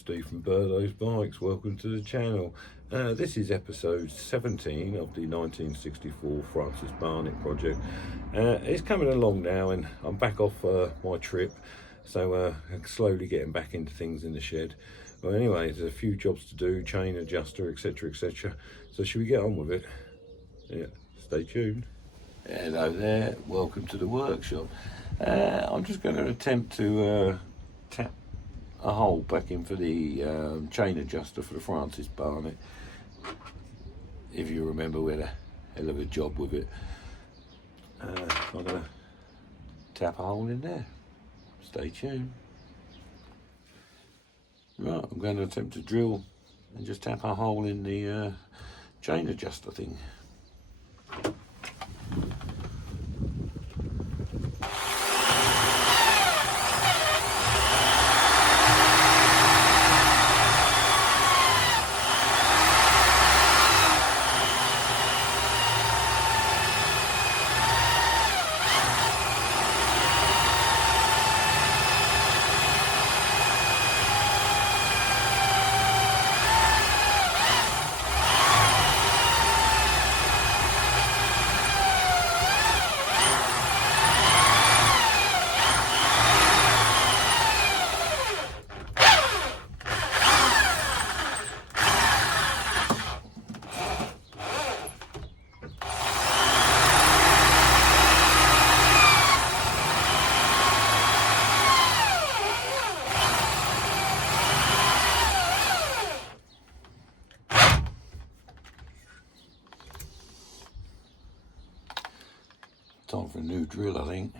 Steve from Birdo's Bikes. Welcome to the channel. This is episode 17 of the 1964 Francis Barnett project. It's coming along now and I'm back off my trip, so slowly getting back into things in the shed. Well, anyway, there's a few jobs to do, chain adjuster, etc, etc. So should we get on with it? Yeah, stay tuned. Hello there, welcome to the workshop. I'm just going to attempt to tap a hole back in for the chain adjuster for the Francis Barnett. If you remember, we had a hell of a job with it. I'm going to tap a hole in there. Stay tuned. Right, I'm going to attempt to drill and just tap a hole in the chain adjuster thing. Time for a new drill, I think.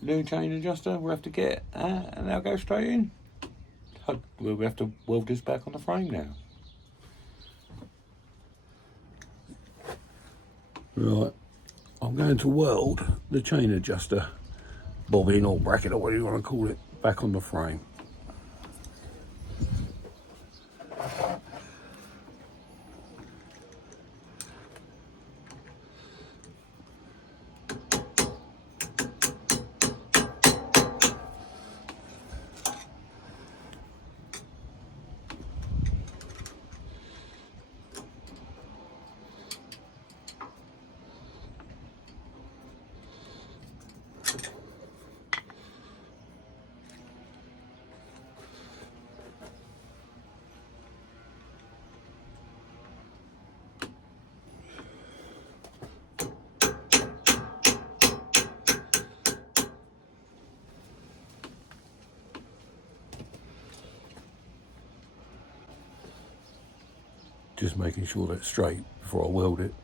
New chain adjuster we'll have to get, and that'll go straight in. We'll have to weld this back on the frame now. Right, I'm going to weld the chain adjuster, bobbin or bracket or whatever you want to call it, back on the frame. just making sure that's straight before I weld it.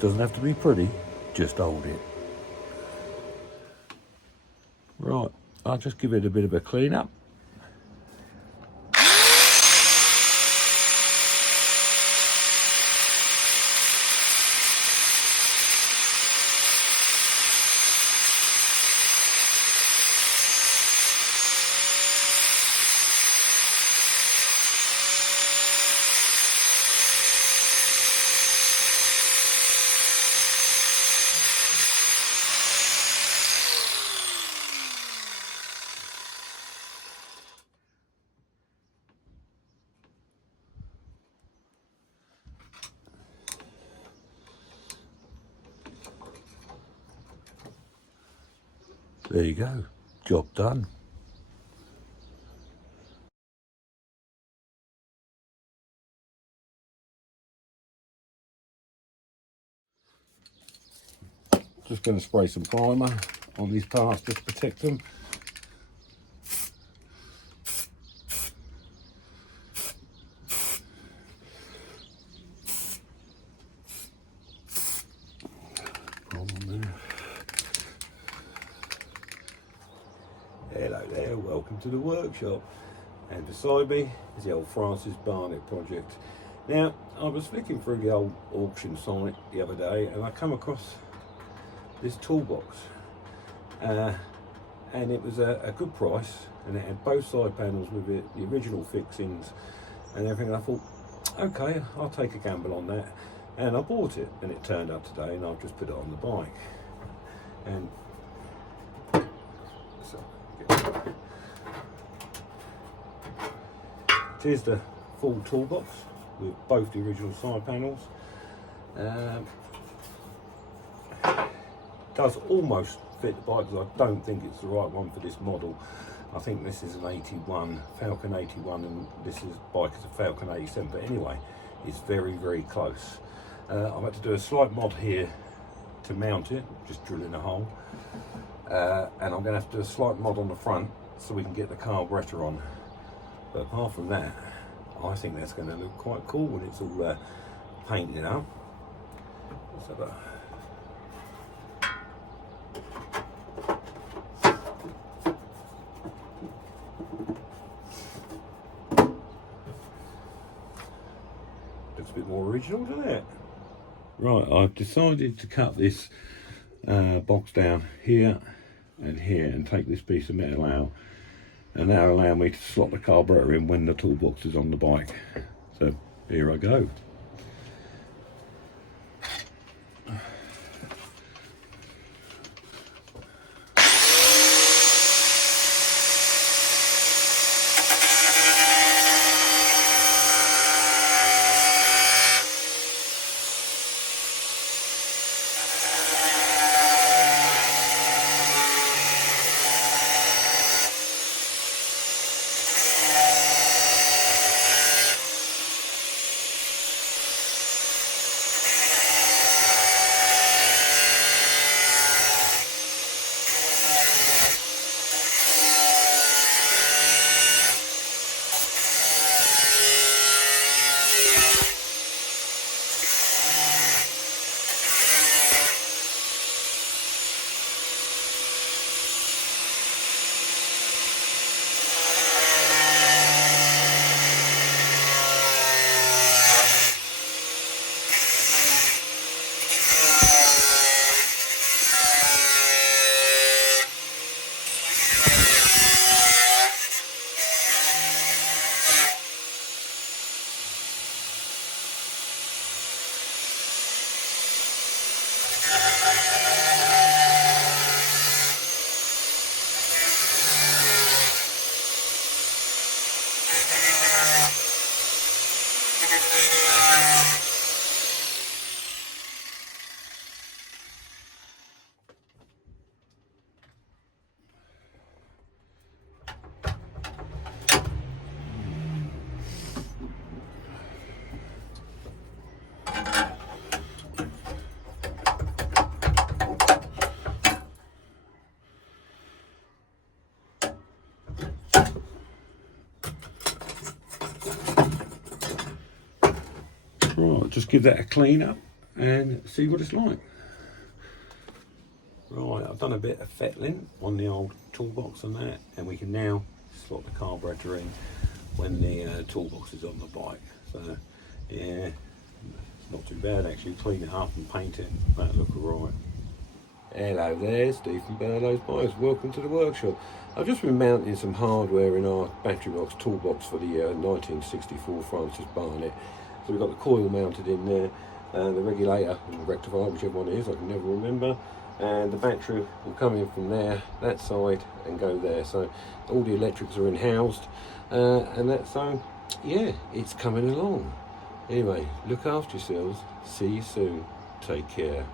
Doesn't have to be pretty, just hold it. Right, I'll just give it a bit of a clean up. There you go, job done. Just going to spray some primer on these parts just to protect them. Hello there, welcome to the workshop. And beside me is the old Francis Barnett project. Now, I was flicking through the old auction site the other day and I come across this toolbox. And it was a good price, and it had both side panels with it, the original fixings and everything. I thought, okay, I'll take a gamble on that. And I bought it, and it turned up today, and I've just put it on the bike. And so, here's the full toolbox with both the original side panels. Does almost fit the bike, because I don't think it's the right one for this model. I think this is an 81, Falcon 81, and this bike is a Falcon 87, but anyway, it's very, very close. I've had to do a slight mod here to mount it, just drilling a hole. And I'm going to have to do a slight mod on the front so we can get the carburetor on. But apart from that, I think that's going to look quite cool when it's all painted up. Let's have a looks a bit more original, doesn't it? Right, I've decided to cut this box down here and here and take this piece of metal out, and that'll allow me to slot the carburetor in when the toolbox is on the bike. So here I go. just give that a clean up and see what it's like. Right, I've done a bit of fettling on the old toolbox and that, and we can now slot the carburetor in when the toolbox is on the bike. So yeah, it's not too bad actually. Clean it up and paint it, that'll look alright. Hello there, Steve from Barnett Bikes. Welcome to the workshop. I've just been mounting some hardware in our battery box toolbox for the 1964 Francis Barnett. So we've got the coil mounted in there, the regulator and the rectifier, whichever one it is, I can never remember. And the battery will come in from there, that side, and go there. So all the electrics are in-housed, and that's so yeah, it's coming along. Anyway, look after yourselves. See you soon. Take care.